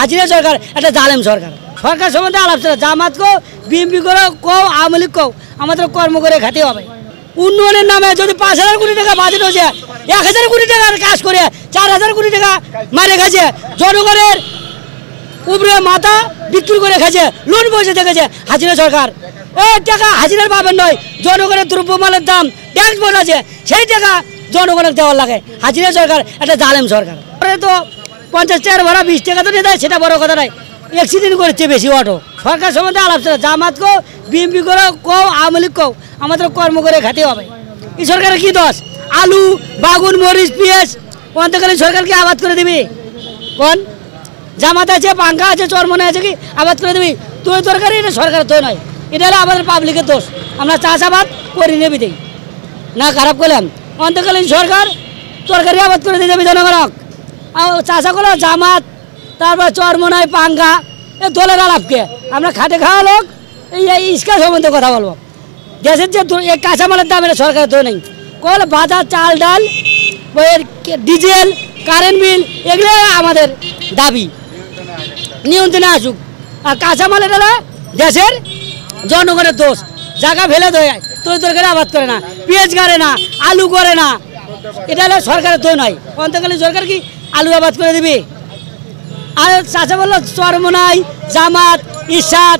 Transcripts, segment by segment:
হাসিনা সরকার একটা জালেম সরকার। সরকার সম্বন্ধে আলোচনা জামাত কো বিএনপি করে কও আওয়ামী লীগ কও আমাদের কর্ম করে খেতে হবে। উন্নয়নের নামে যদি 5,000 কোটি টাকা বাজেট হয়েছে 1,000 কোটি টাকার কাজ করে 4,000 কোটি টাকা মারে গেছে, জনগণের উপরে মাথা বিক্রি করে খেয়েছে, লোন পয়সা দেখেছে হাসিনা সরকার। এই টাকা হাসিনার পাবেন নয়, জনগণের দ্রব্যমালের দাম ট্যাক্স বসাছে সেই টাকা জনগণের দেওয়ার লাগে। হাসিনা সরকার একটা জালেম সরকার। পরে তো 50 টাকার ভাড়া 20 টাকা তো নিয়ে দেয়, সেটা বড় কথা নয়, অ্যাক্সিডেন্ট করেছে বেশি অটো। সরকার সম্বন্ধে আলোচনা জামাত কো বিএনপি করে কও আওয়ামী লীগ কও আমাদের কর্ম করে খেতে হবে। এই সরকারের কি দোষ? আলু বাগুন মরিচ পেঁয়াজ অন্তকালীন সরকারকে আবাদ করে দিবি কোন? জামাত আছে পাঙ্খা আছে চরমনে আছে কি আবাদ করে দিবি? তুই তরকারি এটা সরকার তো নয়, এটা হলো আমাদের পাবলিকের দোষ। আমরা চাষাবাদ করি নেবি দেই না, খারাপ করলাম। অন্তকালীন সরকার তরকারি আবাদ করে দিয়ে যাবি জনগণক। চাষা করলো জামাত, তারপর চরমনায় পাঙ্খা এ দলের আলাপকে আমরা খাটে খাওয়া লোক। এই ইস্কা সম্বন্ধে কথা বলবো। দেশের যে কাঁচামালের দাম এটা সরকার তো নেই। কল বাজার চাল ডাল ডিজেল কারেন্ট বিল এগুলো আমাদের দাবি নিয়ন্ত্রণে আসুক। আর কাঁচামাল এটা দেশের জনগণের দোষ। জায়গা ফেলে দেয়, তরকারি আবাদ করে না, পেঁয়াজ গাড়ে না, আলু করে না, এটা হলো সরকারের তো নয়। অন্তকালীন সরকার কি আলু আবাদ করে দিবি? আর চাষা বললো চরমনাই জামাত ইরশাদ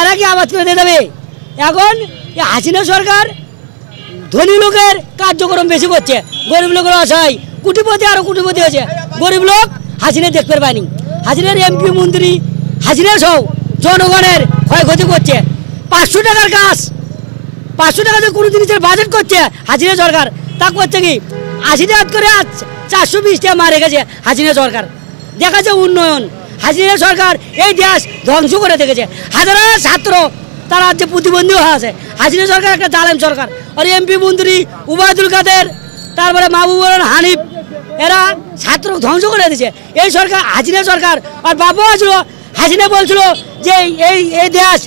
এরা কি আবাদ করে দিয়ে দেবে? এখন হাসিনা সরকার ধনী লোকের কার্যক্রম বেশি করছে, গরিব লোকের অসহায় কোটিপতি আরো কোটিপতি হয়েছে, গরিব লোক হাসিনা দেখতে পায়নি। হাসিনার এমপি মন্ত্রী হাসিনা সহ জনগণের ক্ষয়ক্ষতি করছে। 500 টাকার কাজ 500 টাকা যে কোনো জিনিসের বাজেট করছে হাসিনা সরকার, তা করছে কি 80 টাকা করে 420 টাকা মারে গেছে হাসিনা সরকার। দেখাচ্ছে উন্নয়ন। হাসিনা সরকার এই দেশ ধ্বংস করে দেখেছে। হাজার ছাত্র তারা যে প্রতিবন্ধী হয়ে আছে। হাসিনা সরকার একটা জালেম সরকার। আর এমপি মন্ত্রী উবায়দুল কাদের, তারপরে মাহবুবুর হানিফ এরা ছাত্র ধ্বংস করে দিয়েছে এই সরকার হাসিনা সরকার। আর বাবা আসলো হাসিনা বলছিল যে এই দেশ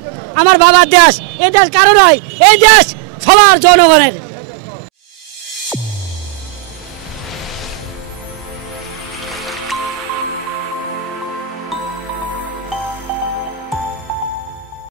আমার বাবার দেশ, এই দেশ কারো নয়, এই দেশ সবার জনগণের।